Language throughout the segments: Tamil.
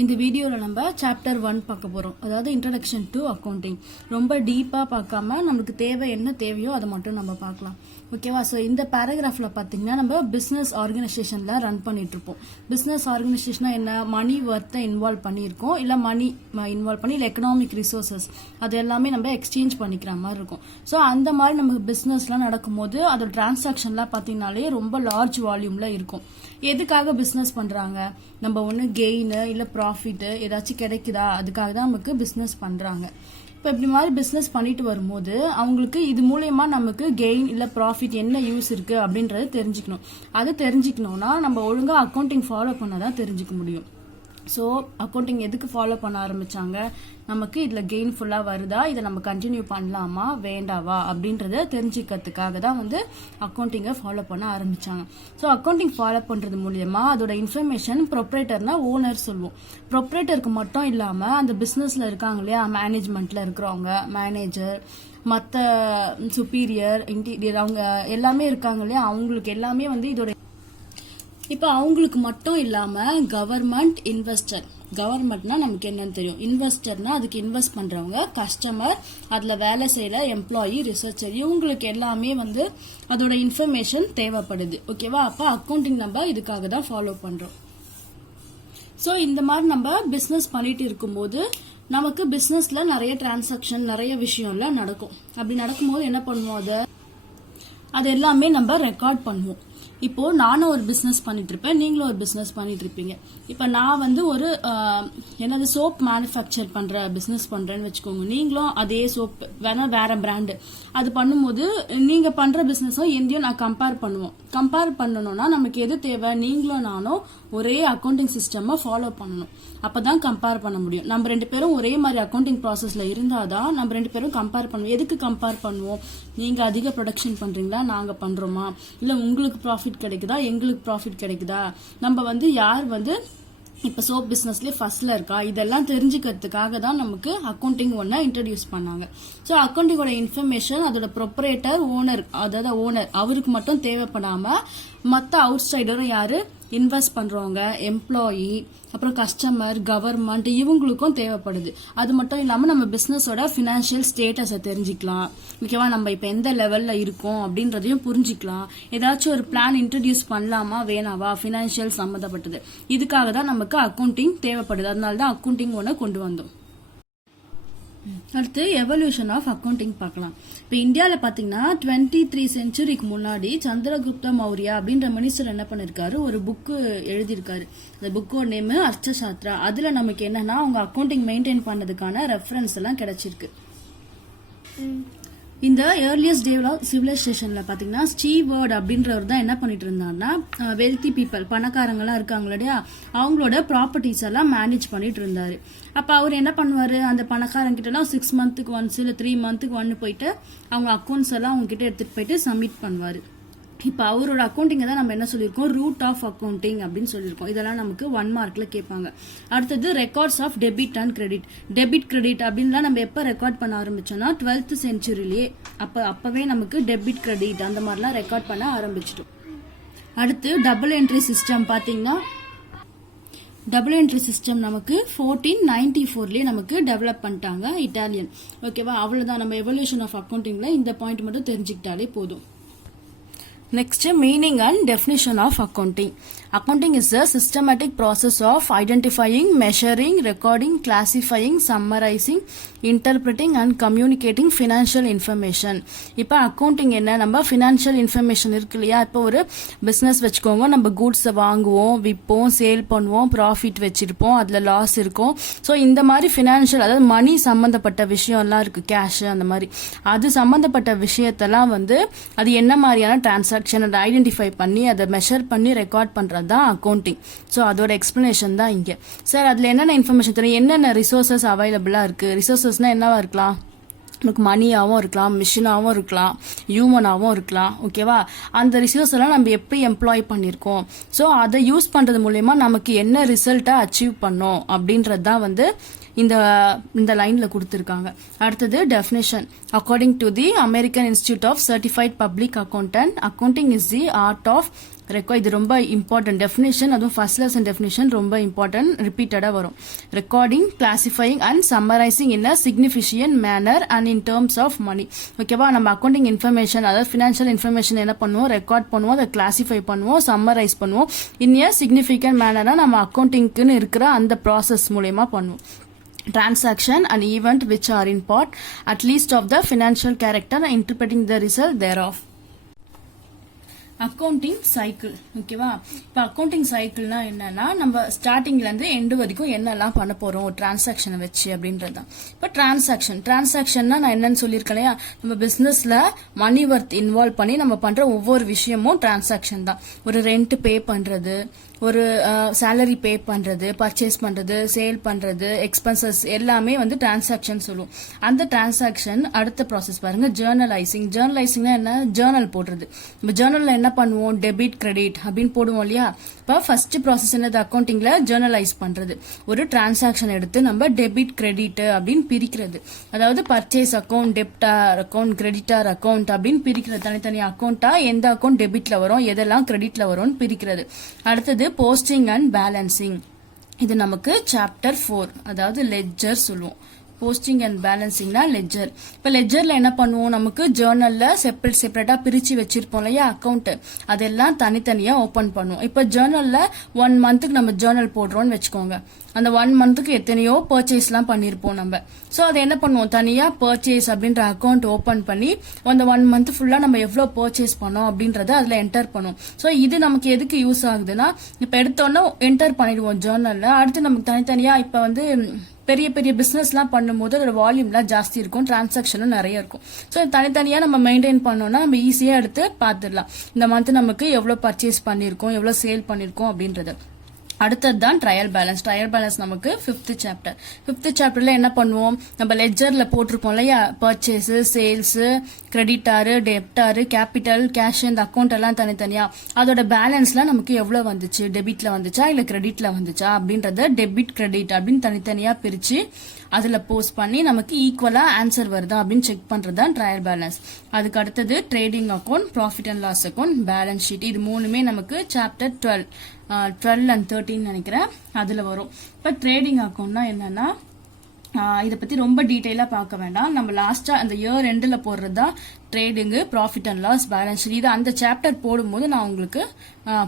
இந்த வீடியோவில் நம்ம சாப்டர் 1 பார்க்க போகிறோம். அதாவது இன்ட்ரடக்ஷன் டு அக்கௌண்டிங். ரொம்ப டீப்பாக பார்க்காம நமக்கு என்ன தேவையோ அதை மட்டும் நம்ம பார்க்கலாம். ஓகேவா? ஸோ இந்த பேராகிராஃபில் பார்த்தீங்கன்னா நம்ம பிஸ்னஸ் ஆர்கனைசேஷனில் ரன் பண்ணிட்டு இருப்போம். பிஸ்னஸ் ஆர்கனைசேஷனாக என்ன, மணி ஒர்த்தை இன்வால்வ் பண்ணியிருக்கோம், இல்லை மணி இன்வால்வ் பண்ணி இல்லை எக்கனாமிக் ரிசோர்ஸஸ் அது எல்லாமே நம்ம எக்ஸ்சேஞ்ச் பண்ணிக்கிற மாதிரி இருக்கும். ஸோ அந்த மாதிரி நமக்கு பிஸ்னஸ்லாம் நடக்கும்போது அதோட டிரான்சாக்ஷன்லாம் பார்த்தீங்கன்னாலே ரொம்ப லார்ஜ் வால்யூமில் இருக்கும். எதுக்காக பிஸ்னஸ் பண்ணுறாங்க? நம்ம ஒன்று கெயின் இல்லை ப்ராஃபிட்டு ஏதாச்சும் கிடைக்குதா, அதுக்காக தான் நமக்கு பிஸ்னஸ் பண்ணுறாங்க. இப்போ இப்படி மாதிரி பிஸ்னஸ் பண்ணிட்டு வரும்போது அவங்களுக்கு இது மூலயமா நமக்கு கெயின் இல்லை ப்ராஃபிட் என்ன யூஸ் இருக்குது அப்படின்றது தெரிஞ்சுக்கணும். அது தெரிஞ்சுக்கணும்னா நம்ம ஒழுங்காக அக்கௌண்டிங் ஃபாலோ பண்ண தான் தெரிஞ்சுக்க முடியும். ஸோ அக்கௌண்டிங் எதுக்கு ஃபாலோ பண்ண ஆரம்பித்தாங்க? நமக்கு இதில் கெயின் ஃபுல்லாக வருதா, இதை நம்ம கண்டினியூ பண்ணலாமா வேண்டாவா அப்படின்றத தெரிஞ்சுக்கிறதுக்காக தான் அக்கௌண்டிங்கை ஃபாலோ பண்ண ஆரம்பித்தாங்க. ஸோ அக்கௌண்டிங் ஃபாலோ பண்ணுறது மூலயமா அதோட இன்ஃபர்மேஷன் ப்ரொப்ரேட்டர்னா ஓனர் சொல்லுவோம். ப்ரொப்ரேட்டருக்கு மட்டும் இல்லாமல் அந்த பிஸ்னஸில் இருக்காங்க இல்லையா, மேனேஜ்மெண்ட்டில் இருக்கிறவங்க, மேனேஜர், மற்ற சுப்பீரியர், இன்டீரியர், அவங்க எல்லாமே இருக்காங்க இல்லையா, அவங்களுக்கு எல்லாமே இதோட இப்போ அவங்களுக்கு மட்டும் இல்லாமல் கவர்மெண்ட், இன்வெஸ்டர். கவர்மெண்ட்னா நமக்கு என்னன்னு தெரியும், இன்வெஸ்டர்னா அதுக்கு இன்வெஸ்ட் பண்ணுறவங்க, கஸ்டமர், அதில் வேலை செய்கிற எம்ப்ளாயி, ரிசர்ச்சர், இவங்களுக்கு எல்லாமே அதோட இன்ஃபர்மேஷன் தேவைப்படுது. ஓகேவா? அப்போ அக்கௌண்டிங் நம்ம இதுக்காக தான் ஃபாலோ பண்ணுறோம். ஸோ இந்த மாதிரி நம்ம பிஸ்னஸ் பண்ணிட்டு இருக்கும்போது நமக்கு பிஸ்னஸில் நிறைய டிரான்சாக்ஷன், நிறைய விஷயம்லாம் நடக்கும். அப்படி நடக்கும்போது என்ன பண்ணுவோம், அது எல்லாமே நம்ம ரெக்கார்ட் பண்ணுவோம். இப்போ நானும் ஒரு பிஸ்னஸ் பண்ணிட்டு இருப்பேன், நீங்களும் ஒரு பிஸ்னஸ் பண்ணிட்டு இருப்பீங்க. இப்போ நான் ஒரு என்னது சோப் மேனுஃபேக்சர் பண்ற பிஸ்னஸ் பண்றேன்னு வச்சுக்கோங்க. நீங்களும் அதே சோப் வேற பிராண்டு அது பண்ணும்போது நீங்க பண்ற பிஸ்னஸும் எந்தையும் நான் கம்பேர் பண்ணுவோம். கம்பேர் பண்ணணும்னா நமக்கு எது தேவை, நீங்களும் நானும் ஒரே அக்கௌண்டிங் சிஸ்டமை ஃபாலோ பண்ணணும். அப்பதான் கம்பேர் பண்ண முடியும். நம்ம ரெண்டு பேரும் ஒரே மாதிரி அக்கௌண்டிங் ப்ராசஸ்ல இருந்தாதான் நம்ம ரெண்டு பேரும் கம்பேர் பண்ணுவோம். எதுக்கு கம்பேர் பண்ணுவோம்? நீங்க அதிக ப்ரொடக்ஷன் பண்றீங்களா, நாங்க பண்றோமா, இல்ல உங்களுக்கு ப்ராஃபிட் கிடைக்குதா, எங்களுக்கு ப்ராஃபிட் கிடைக்குதா, நம்ம யார் இப்ப சோப் பிசினஸ்லயே ஃபர்ஸ்ட்ல இருக்கா, இதெல்லாம் தெரிஞ்சுக்கிறதுக்காக தான் நமக்கு அக்கௌண்டிங் ஒன்ன இன்ட்ரடியூஸ் பண்ணாங்க. ஸோ அக்கௌண்டிங்கோட இன்ஃபர்மேஷன் அதோட ப்ரொப்ரேட்டர், ஓனர், அதாவது ஓனர் அவருக்கு மட்டும் தேவைப்படாம மற்ற அவுட் சைடரும் யாரு, இன்வெஸ்ட் பண்றவங்க, எம்ப்ளாயி, அப்புறம் கஸ்டமர், கவர்மெண்ட், இவங்களுக்கும் தேவைப்படுது. அது மட்டும் இல்லாம நம்ம பிசினஸோட பினான்சியல் ஸ்டேட்டஸை தெரிஞ்சுக்கலாம். ஓகேவா? நம்ம இப்ப எந்த லெவல்ல இருக்கோம் அப்படின்றதையும் புரிஞ்சுக்கலாம். ஏதாச்சும் ஒரு பிளான் இன்ட்ரடியூஸ் பண்ணலாமா வேணாவா, பினான்சியல் சம்மந்தப்பட்டது. இதுக்காக தான் நமக்கு அக்கௌண்டிங் தேவைப்படுது. அதனால தான் அக்கௌண்டிங் ஒன்று கொண்டு வந்தோம். அடுத்து எவல்யூஷன் ஆஃப் அக்கௌண்டிங் பார்க்கலாம். இப்போ இந்தியாவில் பார்த்தீங்கன்னா 23 செஞ்சுரிக்கு முன்னாடி சந்திரகுப்த மௌரியா அப்படின்ற மினிஸ்டர் என்ன பண்ணிருக்காரு, ஒரு புக்கு எழுதியிருக்காரு. அந்த புக்கோட நேம் அர்த்தசாஸ்திரா. அதுல நமக்கு என்னன்னா அவங்க அக்கௌண்டிங் மெயின்டைன் பண்ணதுக்கான ரெஃபரன்ஸ் எல்லாம் கிடைச்சிருக்கு. இந்த ஏர்லியஸ்ட் டே ஆஃப் சிவிலைசேஷன்ல பாத்தீங்கன்னா ஸ்டீவர்ட் அப்படின்றவர் தான் என்ன பண்ணிட்டு இருந்தாருன்னா, வெல்தி பீப்பிள், பணக்காரங்களாம் இருக்காங்க இல்லையா, அவங்களோட ப்ராப்பர்ட்டிஸ் எல்லாம் மேனேஜ் பண்ணிட்டு இருந்தாரு. அப்ப அவர் என்ன பண்ணுவாரு, அந்த பணக்காரங்க கிட்ட எல்லாம் 6 மந்த்துக்கு ஒன்ஸ் இல்ல 3 மந்த்துக்கு ஒன்னு போயிட்டு அவங்க அக்கௌண்ட்ஸ் எல்லாம் அவங்க கிட்ட எடுத்துட்டு போயிட்டு சப்மிட் பண்ணுவாரு. இப்போ அவரோட அக்கௌண்டிங்கை தான் நம்ம என்ன சொல்லியிருக்கோம், ரூட் ஆஃப் அக்கௌண்டிங் அப்படின்னு சொல்லியிருக்கோம். இதெல்லாம் நமக்கு 1 மார்க்ல கேட்பாங்க. அடுத்தது records of debit and credit. Debit credit அப்படின்லாம் நம்ம எப்போ ரெக்கார்ட் பண்ண ஆரம்பிச்சோம்னா 12th செஞ்சுரியிலேயே. அப்பவே நமக்கு டெபிட் கிரெடிட் அந்த மாதிரிலாம் ரெக்கார்ட் பண்ண ஆரம்பிச்சிட்டோம். அடுத்து டபுள் என்ட்ரி சிஸ்டம் பார்த்தீங்கன்னா, டபுள் என்ட்ரி சிஸ்டம் நமக்கு 1494லயே நமக்கு டெவலப் பண்ணிட்டாங்க இட்டாலியன். ஓகேவா? அவ்வளவுதான். நம்ம எவல்யூஷன் ஆஃப் அக்கௌண்டிங்ல இந்த பாயிண்ட் மட்டும் தெரிஞ்சுக்கிட்டாலே போதும். Next, meaning and definition of accounting. Accounting is a systematic process of identifying, measuring, recording, classifying, summarizing, interpreting and communicating financial information. இப்போ அக்கௌண்டிங் என்ன, நம்ம ஃபினான்ஷியல் இன்ஃபர்மேஷன் இருக்கு இல்லையா, இப்போ ஒரு பிஸ்னஸ் வச்சுக்கோங்க, நம்ம கூட்ஸை வாங்குவோம், விற்போம், சேல் பண்ணுவோம், ப்ராஃபிட் வச்சிருப்போம், அதில் லாஸ் இருக்கும். ஸோ இந்த மாதிரி ஃபினான்ஷியல், அதாவது மணி சம்மந்தப்பட்ட விஷயம்லாம் இருக்கு, கேஷ் அந்த மாதிரி, அது சம்மந்தப்பட்ட விஷயத்தெல்லாம் அது என்ன மாதிரியான டிரான்சாக்ஷன் அதை ஐடென்டிஃபை பண்ணி அதை மெஷர் பண்ணி ரெக்கார்ட் பண்றது தான் அக்கௌண்டிங். ஸோ அதோட எக்ஸ்பிளனேஷன் தான் இங்கே. சார் அதில் என்னென்ன இன்ஃபர்மேஷன் தெரியும், என்னென்ன ரிசோர்சஸ் அவைலபிளாக இருக்குது. ரிசோர்சஸ்னால் என்னவா இருக்கலாம், நமக்கு மணியாகவும் இருக்கலாம், மிஷினாகவும் இருக்கலாம், ஹியூமனாகவும் இருக்கலாம். ஓகேவா? அந்த ரிசோர்ஸ் எல்லாம் நம்ம எப்படி எம்ப்ளாய் பண்ணியிருக்கோம், ஸோ அதை யூஸ் பண்ணுறது மூலயமா நமக்கு என்ன ரிசல்ட்டை அச்சீவ் பண்ணோம் அப்படின்றது தான் இந்த லைன்ல கொடுத்துருக்காங்க. அடுத்தது definition. According to the American institute of certified public accountant, accounting is the art of இது ரொம்ப இம்பார்ட்டன்ட் டெஃபினேஷன், அதுவும் ஃபர்ஸ்ட் லெசன் டெஃபினேஷன் ரொம்ப இம்பார்ட்டன்ட், ரிப்பீட்டடாக வரும். Recording, classifying and summarising in a significant manner and in terms of money. ஓகேவா, நம்ம அக்கௌண்டிங் இன்ஃபர்மேஷன் அதாவது ஃபினான்ஷியல் இன்ஃபர்மேஷன் என்ன பண்ணுவோம், ரெக்கார்ட் பண்ணுவோம், அதை கிளாசிஃபை பண்ணுவோம், சம்மரைஸ் பண்ணுவோம். இன் எ சிக்னிஃபிகன்ட் மேனராக நம்ம அக்கௌண்டிங்க்குன்னு இருக்கிற அந்த ப்ராசஸ் மூலயமா பண்ணுவோம். Transaction and event which are in part at least of the financial character and interpreting the result thereof. Accounting cycle. ஓகேவா, இப்போ அக்கௌண்டிங் சைக்கிள்னா என்னன்னா நம்ம ஸ்டார்டிங்ல இருந்து எண்டு வரைக்கும் என்னெல்லாம் பண்ண போறோம் ஒரு டிரான்சாக்ஷனை வச்சு அப்படின்றதுதான். இப்போ டிரான்சாக்ஷன்னா நான் என்னன்னு சொல்லியிருக்கேன் இல்லையா, நம்ம பிசினஸ்ல மணி ஒர்த் இன்வால்வ் பண்ணி நம்ம பண்ற ஒவ்வொரு விஷயமும் டிரான்சாக்ஷன் தான். ஒரு ரெண்ட் பே பண்றது, ஒரு சேலரி பே பண்றது, பர்ச்சேஸ் பண்றது, சேல் பண்றது, எக்ஸ்பென்சஸ் எல்லாமே வந்து டிரான்சாக்ஷன் சொல்லுவோம். அந்த டிரான்சாக்ஷன் அடுத்த ப்ராசஸ் பாருங்க, ஜேர்னலைசிங். ஜேர்னலைசிங்னா என்ன, ஜேர்னல் போடுறது. நம்ம ஜேர்னல்ல என்ன பண்ணுவோம், டெபிட் கிரெடிட் அப்படின்னு போடுவோம் இல்லையா. இப்போ ஃபர்ஸ்ட் ப்ராசஸ் என்னது, அக்கௌண்டிங்ல ஜேர்னலைஸ் பண்றது. ஒரு டிரான்சாக்ஷன் எடுத்து நம்ம டெபிட் கிரெடிட் அப்படின்னு பிரிக்கிறது. அதாவது purchase account, டெப்டார் account, creditor account அப்படின்னு பிரிக்கிறது. தனித்தனி அக்கௌண்டா எந்த அக்கௌண்ட் டெபிட்ல வரும், எதெல்லாம் கிரெடிட்ல வரும்னு பிரிக்கிறது. அடுத்தது போஸ்டிங் அண்ட் பேலன்சிங். இது நமக்கு சாப்டர் 4, அதாவது லெட்ஜர் சொல்லுவோம். போஸ்டிங் அண்ட் பேலன்சிங்னா லெட்ஜர். இப்போ லெட்ஜர்ல என்ன பண்ணுவோம், நமக்கு ஜேர்னல்ல செப்பரேட்டா பிரிச்சு வச்சிருப்போம் இல்லையா அக்கௌண்ட், அதெல்லாம் தனித்தனியா ஓபன் பண்ணுவோம். இப்போ ஜேர்னல்ல 1 மந்த்துக்கு நம்ம ஜேர்னல் போடுறோம்னு வச்சுக்கோங்க. அந்த 1 மந்த்துக்கு எத்தனையோ பர்ச்சேஸ்லாம் பண்ணிருப்போம் நம்ம. ஸோ அதை என்ன பண்ணுவோம், தனியா பர்ச்சேஸ் அப்படின்ற அக்கௌண்ட் ஓபன் பண்ணி அந்த 1 மந்த் ஃபுல்லா நம்ம எவ்வளவு பர்ச்சேஸ் பண்ணோம் அப்படின்றத அதுல என்டர் பண்ணுவோம். ஸோ இது நமக்கு எதுக்கு யூஸ் ஆகுதுன்னா, இப்ப எடுத்தோன்னா என்டர் பண்ணிடுவோம் ஜேர்னல்ல. அடுத்து நமக்கு தனித்தனியா இப்ப வந்து பெரிய பெரிய பிசினஸ்லாம் பண்ணும்போது அதோட வால்யூம்லாம் ஜாஸ்தி இருக்கும், டிரான்சாக்ஷனும் நிறைய இருக்கும். ஸோ தனித்தனியா நம்ம மெயின்டைன் பண்ணோம்னா நம்ம ஈஸியா எடுத்து பார்த்துடலாம், இந்த மந்த் நமக்கு எவ்வளவு பர்ச்சேஸ் பண்ணிருக்கோம், எவ்வளவு சேல் பண்ணிருக்கோம் அப்படின்றது. அடுத்தது தான் ட்ரையல் பேலன்ஸ். ட்ரையல் பேலன்ஸ் நமக்கு 5th சாப்டர். 5th சாப்டர்ல என்ன பண்ணுவோம், நம்ம லெட்ஜர்ல போட்டிருக்கோம் இல்லையா, பர்ச்சேஸ், சேல்ஸ், கிரெடிட்டாரு, டெப்டாரு, கேபிட்டல், கேஷ், இந்த அக்கௌண்ட் எல்லாம் தனித்தனியா அதோட பேலன்ஸ்லாம் நமக்கு எவ்வளவு வந்துச்சு, டெபிட்ல வந்துச்சா இல்ல கிரெடிட்ல வந்துச்சா அப்படின்றத டெபிட் கிரெடிட் அப்படின்னு தனித்தனியா பிரிச்சு அதுல போஸ்ட் பண்ணி நமக்கு ஈக்குவலா ஆன்சர் வருதா அப்படின்னு செக் பண்றது தான் ட்ரையல் பேலன்ஸ். அதுக்கு அடுத்தது trading account, profit and loss account, balance sheet. இது மூணுமே நமக்கு சாப்டர் 12 and 13 நினைக்கிறேன் அதுல வரும். இப்ப ட்ரேடிங் அக்கௌண்ட்னா என்னன்னா, இதை பத்தி ரொம்ப டீடைலா பார்க்க வேண்டாம். நம்ம லாஸ்டா அந்த இயர் எண்ட்ல போடுறதா trading, profit and loss, balance sheet. இது அந்த சாப்டர் போடும்போது நான் உங்களுக்கு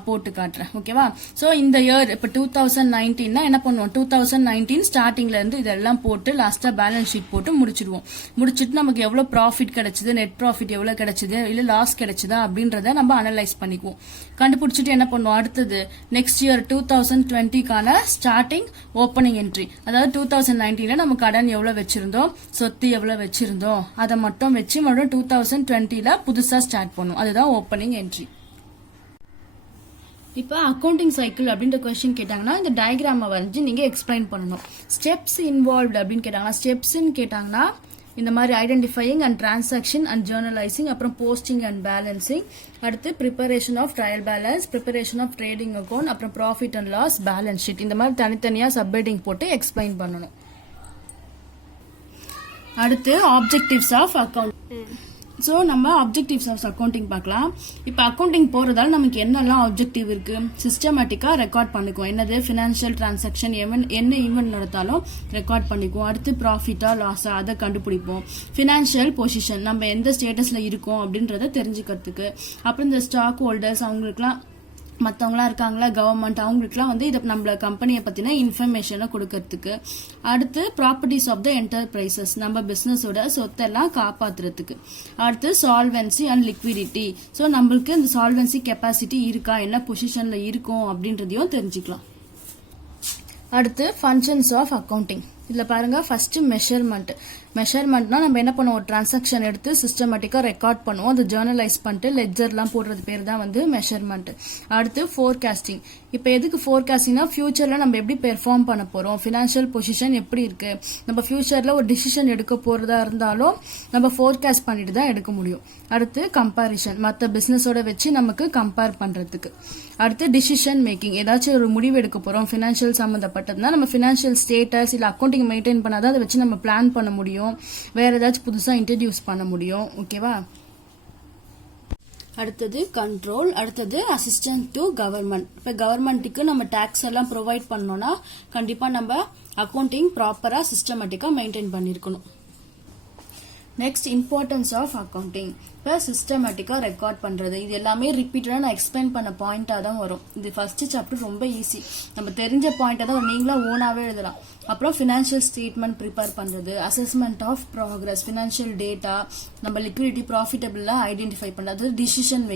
போட்டு காட்டுறேன். ஓகேவா, சோ இந்த இயர் இப்ப 2019 என்ன பண்ணுவோம், 2019 ஸ்டார்டிங்ல இருந்து இதெல்லாம் போட்டு லாஸ்டா பேலன்ஸ் ஷீட் போட்டு முடிச்சிடுவோம். முடிச்சிட்டு நமக்கு எவ்வளவு ப்ராஃபிட் கிடைச்சது, நெட் ப்ராஃபிட் எவ்வளவு கிடைச்சது, இல்ல லாஸ் கிடைச்சதா அப்படின்றத நம்ம அனலைஸ் பண்ணிக்குவோம். கண்டுபிடிச்சிட்டு என்ன பண்ணுவோம், அடுத்தது நெக்ஸ்ட் இயர் 2020க்கான ஸ்டார்டிங் ஓப்பனிங் என்ட்ரி. அதாவது 2019ல நம்ம கடன் எவ்வளவு வச்சிருந்தோம், சொத்து எவ்வளவு வச்சிருந்தோம், அதை மட்டும் வச்சு மறுபடியும் 2020ல புதுசா ஸ்டார்ட் பண்ணுவோம். அதுதான் ஓப்பனிங் என்ட்ரி. இப்போ அக்கௌண்டிங் சைக்கிள் அப்படின்ற கொஸ்டின் கேட்டாங்கன்னா இந்த டயக்ராமை வரைஞ்சி நீங்க எக்ஸ்பிளைன் பண்ணணும். ஸ்டெப்ஸ் இன்வால்வ்ட் அப்படின்னு கேட்டாங்கன்னா, ஸ்டெப்ஸ்ன்னு கேட்டாங்கன்னா இந்த மாதிரி identifying and transaction and journalising, அப்புறம் போஸ்டிங் அண்ட் பேலன்சிங், அடுத்து preparation of trial balance, preparation of trading account, அப்புறம் profit and loss, balance sheet. இந்த மாதிரி தனித்தனியா சப்ஹெட்டிங் போட்டு எக்ஸ்பிளைன் பண்ணணும். அடுத்து ஆப்ஜெக்டிவ்ஸ் ஆஃப் அக்கௌண்ட். ஸோ நம்ம ஆப்ஜெக்டிவ்ஸ் ஆஃப் அக்கௌண்டிங் பார்க்கலாம். இப்போ அக்கௌண்டிங் போறதால நமக்கு என்னெல்லாம் ஆப்ஜெக்டிவ் இருக்கு, சிஸ்டமேட்டிக்கா ரெக்கார்ட் பண்ணிக்குவோம். என்னது, ஃபினான்ஷியல் டிரான்சாக்ஷன் என்ன ஈவென்ட் நடத்தாலும் ரெக்கார்ட் பண்ணிக்குவோம். அடுத்து ப்ராஃபிட்டா லாஸா அதை கண்டுபிடிப்போம். ஃபினான்ஷியல் பொசிஷன், நம்ம எந்த ஸ்டேட்டஸ்ல இருக்கோம் அப்படின்றத தெரிஞ்சுக்கிறதுக்கு. அப்புறம் இந்த ஸ்டாக் ஹோல்டர்ஸ் அவங்களுக்குலாம் மற்றவங்களாம் இருக்காங்களா கவர்மெண்ட், அவங்களுக்குலாம் வந்து இதை நம்மள கம்பெனியை பத்தின இன்ஃபர்மேஷனை கொடுக்கறதுக்கு. அடுத்து ப்ராப்பர்ட்டிஸ் ஆஃப் த என்டர்பிரைசஸ், நம்ம பிசினஸோட சொத்தெல்லாம் காப்பாத்துறதுக்கு. அடுத்து சால்வென்சி அண்ட் லிக்விடிட்டி, ஸோ நம்மளுக்கு இந்த சால்வென்சி கெப்பாசிட்டி இருக்கா, என்ன பொசிஷன்ல இருக்கும் அப்படின்றதையும் தெரிஞ்சுக்கலாம். அடுத்து ஃபங்க்ஷன்ஸ் ஆஃப் அக்கௌண்டிங். இதுல பாருங்க, ஃபர்ஸ்ட் மெஷர்மெண்ட். மெஷர்மெண்ட்னா நம்ம என்ன பண்ணுவோம், டிரான்சாக்ஷன் எடுத்து சிஸ்டமேட்டிக்கா ரெக்கார்ட் பண்ணுவோம், அதை ஜேர்னலைஸ் பண்ணிட்டு லெட்ஜர்லாம் போடுறது பேர் தான் வந்து மெஷர்மெண்ட். அடுத்து ஃபோர்காஸ்டிங். இப்போ எதுக்கு ஃபோர்காஸ்டிங்னா, ஃபியூச்சர்ல நம்ம எப்படி பெர்ஃபார்ம் பண்ண போறோம், ஃபினான்ஷியல் பொசிஷன் எப்படி இருக்கு, நம்ம ஃபியூச்சர்ல ஒரு டிசிஷன் எடுக்க போறதா இருந்தாலும் நம்ம ஃபோர்காஸ்ட் பண்ணிட்டு தான் எடுக்க முடியும். அடுத்து கம்பாரிஷன், மற்ற பிசினஸோட வச்சு நமக்கு கம்பேர் பண்றதுக்கு. அடுத்து டிசிஷன் மேக்கிங், ஏதாச்சும் ஒரு முடிவு எடுக்க போறோம் ஃபினான்ஷியல் சம்பந்தப்பட்டதுன்னா நம்ம ஃபினான்ஷியல் ஸ்டேட்டஸ் இல்ல அக்கௌண்டிங் மெயின்டைன் பண்ணாதான் அதை வச்சு நம்ம பிளான் பண்ண முடியும், வேற ஏதாச்சும் புதுசா இன்ட்ரடியூஸ் பண்ண முடியும். ஓகேவா. அடுத்தது கண்ட்ரோல், அடுத்தது அசிஸ்டன்ட் டு கவர்மெண்ட். இப்போ கவர்மெண்ட்டுக்கு நம்ம டேக்ஸ் எல்லாம் ப்ரொவைட் பண்ணோம்னா கண்டிப்பா நம்ம அக்கௌண்டிங் ப்ராப்பரா சிஸ்டமேட்டிக்கா மெயின்டைன் பண்ணிருக்கணும். Next importance of accounting. இப்போ சிஸ்டமேட்டிக்காக ரெக்கார்ட் பண்ணுறது, இது எல்லாமே ரிப்பீட்டடாக நான் எக்ஸ்பிளைன் பண்ண பாயிண்டாக தான் வரும். இது ஃபர்ஸ்ட் சாப்டர் ரொம்ப ஈஸி, நம்ம தெரிஞ்ச பாயிண்டாக தான் நீங்களா ஓனாகவே எழுதலாம். அப்புறம் ஃபினான்ஷியல் ஸ்டேட்மெண்ட் ப்ரிப்பேர் பண்ணுறது, assessment of progress, financial data, நம்ம லிக்விடிட்டி ப்ராஃபிட்டபிளாக ஐடென்டிஃபை பண்ணுறது, டிசிஷன்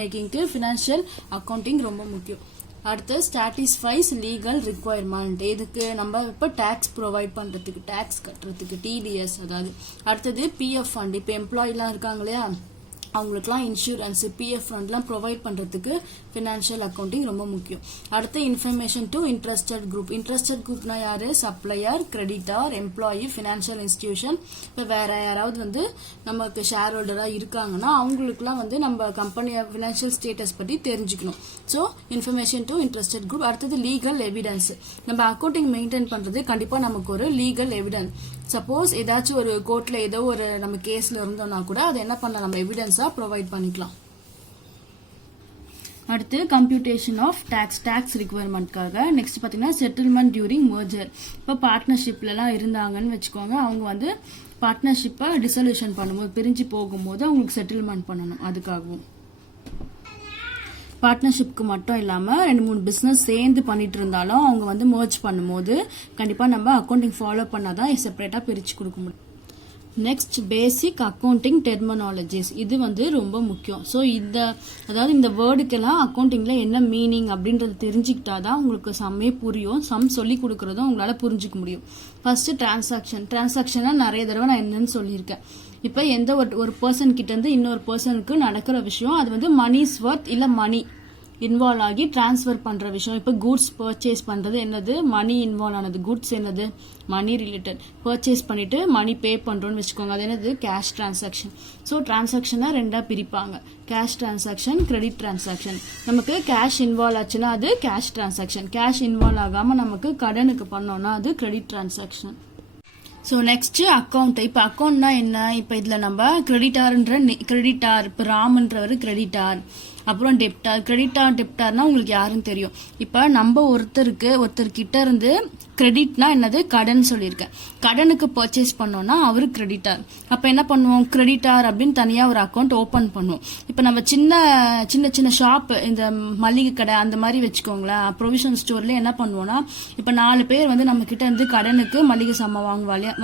மேக்கிங்க்கு ஃபினான்ஷியல் அக்கௌண்டிங் ரொம்ப முக்கியம். அடுத்து ஸ்டாட்டிஸ்ஃபைஸ் லீகல் ரிக்குவயர்மெண்ட், இதுக்கு நம்ம இப்போ டேக்ஸ் ப்ரொவைட் பண்ணுறதுக்கு, டேக்ஸ் கட்டுறதுக்கு, டிடிஎஸ். அதாவது அடுத்தது பிஎஃப் ஃபண்ட், இப்போ எம்ப்ளாயிலாம் இருக்காங்க இல்லையா, அவங்களுக்குலாம் இன்சூரன்ஸ், பிஎஃப் ஃபண்ட்லாம் ப்ரொவைட் பண்ணுறதுக்கு ஃபினான்ஷியல் அக்கௌண்டிங் ரொம்ப முக்கியம். அடுத்து information to interested group. Interested குரூப்னா யாரு? Supplier, creditor, employee, financial institution. இப்போ வேற யாராவது வந்து நமக்கு ஷேர் ஹோல்டராக இருக்காங்கன்னா அவங்களுக்குலாம் வந்து நம்ம கம்பெனி ஃபினான்ஷியல் ஸ்டேட்டஸ் பற்றி தெரிஞ்சுக்கணும். So information to interested group. அடுத்தது லீகல் எவிடன்ஸ். நம்ம அக்கௌண்டிங் மெயின்டைன் பண்ணுறது கண்டிப்பாக நமக்கு ஒரு லீகல் எவிடன்ஸ். சப்போஸ் ஏதாச்சும் ஒரு கோர்ட்ல ஏதோ ஒரு நம்ம கேஸ்ல இருந்தோம்னா கூட அதை என்ன பண்ணலாம், நம்ம எவிடன்ஸா ப்ரொவைட் பண்ணிக்கலாம். அடுத்து கம்ப்யூட்டேஷன் ஆஃப் டாக்ஸ் ரிக்வயர்மெண்ட்காக. நெக்ஸ்ட் பாத்தீங்கன்னா செட்டில்மெண்ட் டியூரிங் மர்ஜர். இப்போ பார்ட்னர்ஷிப்லாம் இருந்தாங்கன்னு வச்சுக்கோங்க, அவங்க வந்து பார்ட்னர்ஷிப்பை டிசல்யூஷன் பண்ணும்போது, பிரிஞ்சு போகும்போது அவங்களுக்கு செட்டில்மெண்ட் பண்ணணும். அதுக்காகவும் பார்ட்னர்ஷிப்க்கு மட்டும் இல்லாமல் 2-3 பிஸ்னஸ் சேர்ந்து பண்ணிட்டு இருந்தாலும் அவங்க வந்து மர்ஜ் பண்ணும்போது கண்டிப்பாக நம்ம அக்கௌண்டிங் ஃபாலோ பண்ணாதான் செப்பரேட்டாக பிரித்து கொடுக்க முடியும். நெக்ஸ்ட் பேசிக் அக்கௌண்டிங் டெர்மினாலஜிஸ், இது வந்து ரொம்ப முக்கியம். ஸோ அதாவது இந்த வேர்டுக்கெல்லாம் அக்கௌண்டிங்கில் என்ன மீனிங் அப்படின்றது தெரிஞ்சுக்கிட்டாதான் உங்களுக்கு சம்மே புரியும். சம் சொல்லி கொடுக்குறதும் உங்களால் புரிஞ்சுக்க முடியும். ஃபர்ஸ்ட் டிரான்சாக்ஷனா நிறைய தடவை நான் என்னன்னு சொல்லியிருக்கேன். இப்போ எந்த ஒரு பர்சன் கிட்ட இருந்து இன்னொரு பர்சனுக்கு நடக்கிற விஷயம், அது வந்து மணிஸ் ஒர்த் இல்லை மணி இன்வால்வ் ஆகி டிரான்ஸ்ஃபர் பண்ற விஷயம். இப்போ குட்ஸ் பர்ச்சேஸ் பண்றது என்னது? மணி இன்வால்வ் ஆனது. குட்ஸ் என்னது? மணி ரிலேட்டட். பர்ச்சேஸ் பண்ணிட்டு மணி பே பண்றோம்னு வச்சுக்கோங்க, அது என்னது? Cash transaction. ஸோ டிரான்சாக்ஷனை ரெண்டா பிரிப்பாங்க, கேஷ் டிரான்சாக்ஷன், கிரெடிட் டிரான்சாக்ஷன். நமக்கு கேஷ் இன்வால்வ் ஆச்சுன்னா அது கேஷ் டிரான்சாக்ஷன். கேஷ் இன்வால்வ் ஆகாம நமக்கு கடனுக்கு பண்ணோம்னா அது credit transaction. So next account. இப்போ அக்கௌண்ட்னா என்ன? இப்போ இதில் நம்ம கிரெடிட்டார், இப்போ ராம்ன்றவர் கிரெடிட்டார், அப்புறம் டெப்டார். கிரெடிட்டார் டெப்டார்னா உங்களுக்கு யாருன்னு தெரியும். இப்போ நம்ம ஒருத்தர்கிட்ட இருந்து கிரெடிட்னா என்னது? கடன் சொல்லியிருக்கேன். கடனுக்கு பர்ச்சேஸ் பண்ணோம்னா அவரு கிரெடிட்டார். அப்ப என்ன பண்ணுவோம்? கிரெடிட்டார் அப்படின்னு தனியா ஒரு அக்கௌண்ட் ஓபன் பண்ணுவோம். இப்ப நம்ம சின்ன ஷாப், இந்த மளிகை கடை அந்த மாதிரி வச்சுக்கோங்களேன், ப்ரொவிஷன் ஸ்டோர்ல என்ன பண்ணுவோம்னா, இப்ப 4 பேர் வந்து நம்ம கிட்ட இருந்து கடனுக்கு மளிகை சாமான்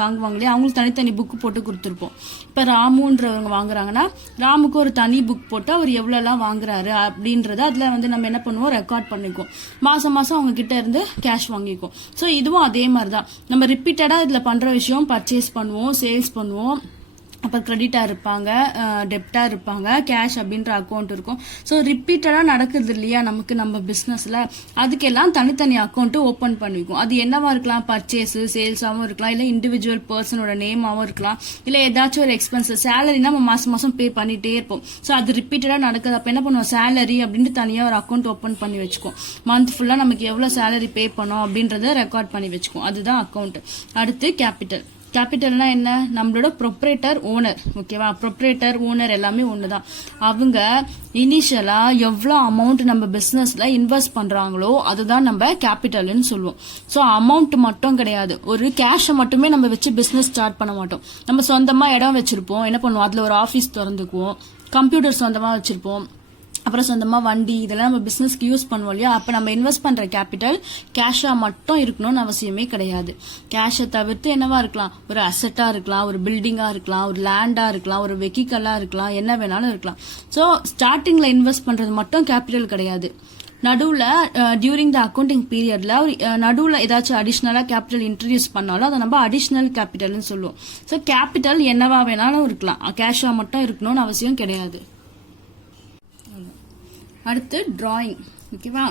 வாங்குவாங்களே, அவங்களுக்கு தனித்தனி புக் போட்டு கொடுத்துருப்போம். இப்ப ராமுன்றவங்க வாங்குறாங்கன்னா ராமுக்கு ஒரு தனி புக் போட்டு அவர் எவ்வளவு எல்லாம் வாங்குறாரு அப்படின்றத அதுல வந்து நம்ம என்ன பண்ணுவோம்? ரெக்கார்ட் பண்ணிக்குவோம். மாசம் அவங்க கிட்ட இருந்து கேஷ் வாங்கிக்குவோம். ஸோ இதுவும் அதே மாதிரிதான். நம்ம ரிப்பீட்டடா இதுல பண்ற விஷயம், பர்ச்சேஸ் பண்ணுவோம், சேல்ஸ் பண்ணுவோம், அப்ப கிரெடிட்டா இருப்பாங்க, டெப்டா இருப்பாங்க, கேஷ் அப்படின்ற அக்கௌண்ட் இருக்கும். ஸோ ரிப்பீட்டடா நடக்குது இல்லையா நமக்கு நம்ம பிசினஸ்ல, அதுக்கெல்லாம் தனித்தனி அக்கௌண்ட் ஓபன் பண்ணிக்கும். அது என்னவா இருக்கலாம்? பர்ச்சேஸ், சேல்ஸாவும் இருக்கலாம், இல்ல இண்டிவிஜுவல் பர்சனோட நேமாவும் இருக்கலாம், இல்ல ஏதாச்சும் ஒரு எக்ஸ்பென்ஸ். சேலரினா நம்ம மாசம் பே பண்ணிட்டே இருப்போம். ஸோ அது ரிப்பீட்டடா நடக்குது. அப்ப என்ன பண்ணுவோம்? சேலரி அப்படின்ட்டு தனியா ஒரு அக்கௌண்ட் ஓபன் பண்ணி வச்சுக்கோம். மந்த் ஃபுல்லா நமக்கு எவ்வளவு சேலரி பே பண்ணோம் அப்படின்றத ரெக்கார்ட் பண்ணி வச்சுக்கோம். அதுதான் அக்கௌண்ட். அடுத்து கேபிட்டல்னா என்ன? நம்மளோட ப்ரொப்ரேட்டர், ஓனர். ஓகேவா? ப்ரொப்ரேட்டர், ஓனர் எல்லாமே ஒண்ணுதான். அவங்க இனிஷியலா எவ்வளவு அமௌண்ட் நம்ம பிசினஸ்ல இன்வெஸ்ட் பண்றாங்களோ அதுதான் நம்ம கேபிட்டல்னு சொல்லுவோம். ஸோ அமௌண்ட் மட்டும் கிடையாது, ஒரு கேஷை மட்டுமே நம்ம வச்சு பிசினஸ் ஸ்டார்ட் பண்ண மாட்டோம். நம்ம சொந்தமா இடம் வச்சிருப்போம், என்ன பண்ணுவோம்? அதுல ஒரு ஆபீஸ் திறந்துக்குவோம், கம்ப்யூட்டர் சொந்தமா வச்சிருப்போம், அப்புறம் சொந்தமா வண்டி, இதெல்லாம் நம்ம பிசினஸ்க்கு யூஸ் பண்ணுவோம் இல்லையா? அப்ப நம்ம இன்வெஸ்ட் பண்ற கேபிட்டல் கேஷா மட்டும் இருக்கணும்னு அவசியமே கிடையாது. கேஷை தவிர்த்து என்னவா இருக்கலாம்? ஒரு அசெட்டா இருக்கலாம், ஒரு பில்டிங்கா இருக்கலாம், ஒரு லேண்டா இருக்கலாம், ஒரு வெஹிக்கலா இருக்கலாம், என்ன வேணாலும் இருக்கலாம். ஸோ ஸ்டார்டிங்ல இன்வெஸ்ட் பண்றது மட்டும் கேபிட்டல் கிடையாது. நடுவுல டியூரிங் த அக்கௌண்டிங் பீரியட்ல நடுவுல ஏதாச்சும் அடிஷனலா கேபிட்டல் இன்ட்ரடியூஸ் பண்ணாலும் அதை நம்ம அடிஷனல் கேபிட்டல்னு சொல்லுவோம். ஸோ கேபிட்டல் என்னவா வேணாலும் இருக்கலாம், கேஷா மட்டும் இருக்கணும்னு அவசியம் கிடையாது. அடுத்து டிராயிங். ஓகேவா?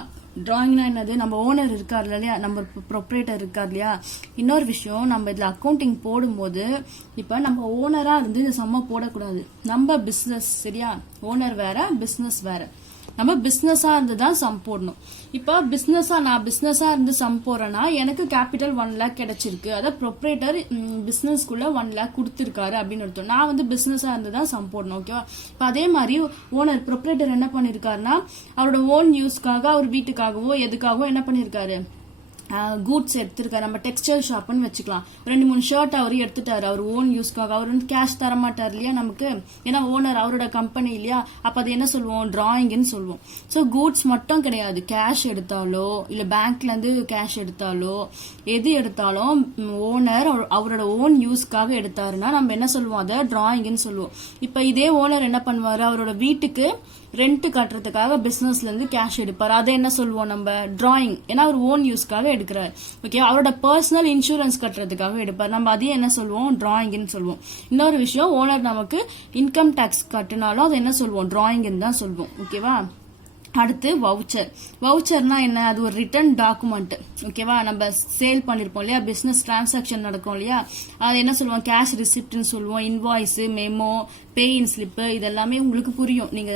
டிராயிங்னா என்னது? நம்ம ஓனர் இருக்கார் இல்லையா, நம்ம ப்ரொப்ரேட்டர் இருக்கார் இல்லையா. இன்னொரு விஷயம், நம்ம இதுல அக்கௌண்டிங் போடும்போது இப்ப நம்ம ஓனரா இருந்து இந்த சம்ம போடக்கூடாது. நம்ம பிசினஸ், சரியா? ஓனர் வேற, பிசினஸ் வேற. நம்ம பிசினஸா இருந்து தான் சம் போடணும். இப்ப நான் பிசினஸா இருந்து சம் போறேன்னா எனக்கு கேபிட்டல் 1 lakh கிடைச்சிருக்கு, அதாவது ப்ரொப்ரேட்டர் பிசினஸ்க்குள்ள 1 lakh கொடுத்திருக்காரு அப்படின்னு அர்த்தம். நான் வந்து பிசினஸா இருந்து தான் சம் போடணும். ஓகேவா? இப்ப அதே மாதிரி ஓனர் ப்ரொப்ரேட்டர் என்ன பண்ணிருக்காருன்னா அவரோட ஓன் யூஸ்க்காக அவர் வீட்டுக்காகவோ எதுக்காகவோ என்ன பண்ணிருக்காரு, கூட்ஸ் எடுத்திருக்காரு. நம்ம டெக்ஸ்டைல் ஷாப்னு வச்சுக்கலாம். 2-3 ஷர்ட் அவர் எடுத்துட்டாரு அவர் ஓன் யூஸ்க்காக. அவர் வந்து கேஷ் தர மாட்டார் இல்லையா நமக்கு, ஏன்னா ஓனர் அவரோட கம்பெனி இல்லையா. அப்ப அது என்ன சொல்லுவோம், டிராயிங்னு சொல்லுவோம். ஸோ கூட்ஸ் மட்டும் கிடையாது, கேஷ் எடுத்தாலோ இல்ல பேங்க்ல இருந்து கேஷ் எடுத்தாலோ எது எடுத்தாலும் ஓனர் அவரோட ஓன் யூஸ்க்காக எடுத்தாருன்னா நம்ம என்ன சொல்லுவோம், அதை டிராயிங்னு சொல்லுவோம். இப்ப இதே ஓனர் என்ன பண்ணுவாரு, அவரோட வீட்டுக்கு ரெண்ட் கட்டுறதுக்காக பிசினஸ்ல இருந்து கேஷ் எடுப்பாரு, அதை என்ன சொல்லுவோம் நம்ம, டிராயிங். ஏன்னா அவர் ஓன் யூஸ்க்காக எடுக்கிறார். ஓகே, அவரோட பர்சனல் இன்சூரன்ஸ் கட்டுறதுக்காக எடுப்பார், நம்ம அதையும் என்ன சொல்லுவோம், டிராயிங்னு சொல்லுவோம். இன்னொரு விஷயம், ஓனர் நமக்கு இன்கம் டாக்ஸ் கட்டினாலும் அதை என்ன சொல்லுவோம், டிராயிங்னு தான் சொல்லுவோம். ஓகேவா? அடுத்து வவுச்சர்னா என்ன, அது ஒரு ரிட்டர்ன் டாக்குமெண்ட். ஓகேவா? நம்ம சேல் பண்ணிருப்போம் இல்லையா, பிசினஸ் டிரான்சாக்சன் நடக்கும் இல்லையா, அது என்ன சொல்லுவோம், கேஷ் ரிசிப்ட்னு சொல்லுவோம். இன்வாய்ஸ், மெமோ, பே இன் ஸ்லிப், இதெல்லாமே உங்களுக்கு புரியும், நீங்க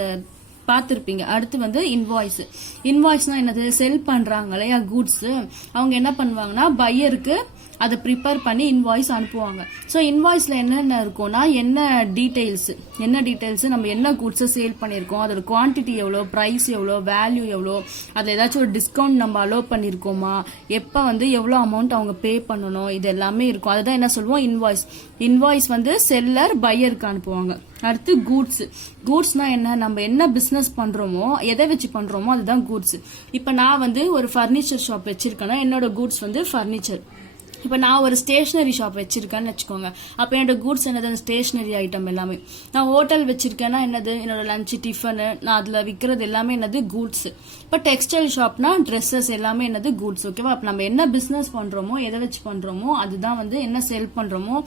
பார்த்திருப்பீங்க. அடுத்து வந்து இன்வாய்ஸ்னா என்னது, செல் பண்றாங்க இல்லையா கூட்ஸ், அவங்க என்ன பண்ணுவாங்கன்னா பையருக்கு அதை ப்ரிப்பேர் பண்ணி இன்வாய்ஸ் அனுப்புவாங்க. ஸோ இன்வாய்ஸ்ல என்னென்ன இருக்கும்னா என்ன டீடைல்ஸ் நம்ம என்ன கூட்ஸை சேல் பண்ணியிருக்கோம், அதோட குவான்டிட்டி எவ்வளோ, ப்ரைஸ் எவ்வளோ, வேல்யூ எவ்வளோ, அதில் ஏதாச்சும் ஒரு டிஸ்கவுண்ட் நம்ம அலோவ் பண்ணியிருக்கோமா, எப்போ வந்து எவ்வளோ அமௌண்ட் அவங்க பே பண்ணணும், இது எல்லாமே இருக்கும். அதுதான் என்ன சொல்லுவோம், இன்வாய்ஸ் வந்து செல்லர் பையருக்கு அனுப்புவாங்க. அடுத்து கூட்ஸ்னா என்ன, நம்ம என்ன பிசினஸ் பண்றோமோ எதை வச்சு பண்றோமோ அதுதான் கூட்ஸ். இப்ப நான் வந்து ஒரு பர்னிச்சர் ஷாப் வச்சிருக்கேன்னா என்னோட கூட்ஸ் வந்து பர்னிச்சர். இப்ப நான் ஒரு ஸ்டேஷனரி ஷாப் வச்சிருக்கேன்னு வச்சுக்கோங்க, அப்ப என்னோட கூட்ஸ் என்னது, ஸ்டேஷனரி ஐட்டம் எல்லாமே. நான் ஹோட்டல் வச்சிருக்கேன்னா என்னது, என்னோட லஞ்ச், டிஃபன், நான் அதுல விற்கிறது எல்லாமே என்னது, கூட்ஸ். இப்ப டெக்ஸ்டைல் ஷாப்னா ட்ரெஸ்ஸஸ் எல்லாமே என்னது, கூட்ஸ். ஓகேவா? அப்ப நம்ம என்ன பிசினஸ் பண்றோமோ எதை வச்சு பண்றோமோ அதுதான் வந்து, என்ன செல் பண்றோமோ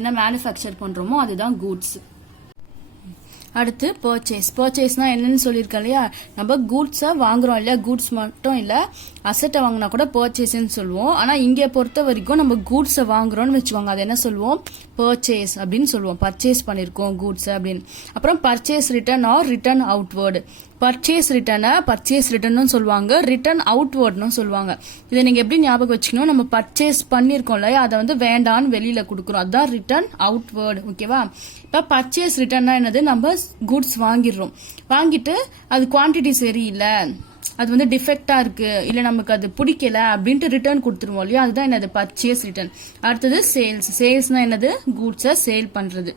என்ன மேனுஃபேக்சர் பண்றோமோ அதுதான் கூட்ஸ். அடுத்து பர்ச்சேஸ்னா என்னன்னு சொல்லியிருக்கேன் இல்லையா, நம்ம கூட்ஸை வாங்குறோம் இல்லையா, கூட்ஸ் மட்டும் இல்ல அசட்டை வாங்கினா கூட பர்ச்சேஸ்ன்னு சொல்லுவோம். ஆனா இங்க பொறுத்த வரைக்கும் நம்ம கூட்ஸை வாங்குறோம்னு வச்சுக்கோங்க, அது என்ன சொல்லுவோம், பர்ச்சேஸ் அப்படின்னு சொல்லுவோம். பர்ச்சேஸ் பண்ணிருக்கோம் கூட்ஸ் அப்படின்னு. அப்புறம் purchase return R return outward. Purchase return சொல்லுவாங்க, ரிட்டர்ன் அவுட்வர்ட்னு சொல்லுவாங்க. இதை நீங்க எப்படி ஞாபகம் வச்சுக்கணும், நம்ம பர்ச்சேஸ் பண்ணிருக்கோம் இல்லையா, அதை வந்து வேண்டான்னு வெளியில கொடுக்குறோம், அதுதான் ரிட்டர்ன் அவுட்வர்டு. ஓகேவா? இப்ப பர்ச்சேஸ் ரிட்டர்ன்னா என்னது, நம்ம கூட்ஸ் வாங்கிட்டு அது குவான்டிட்டி சரியில்லை, அது வந்து டிஃபெக்டா இருக்கு, இல்ல நமக்கு அது பிடிக்கல அப்படின்ட்டு ரிட்டர்ன் கொடுத்துருவோம் இல்லையா, அதுதான் என்னது, பர்ச்சேஸ் ரிட்டர்ன். அடுத்தது சேல்ஸ்னா என்னது, கூட்ஸை சேல் பண்றது.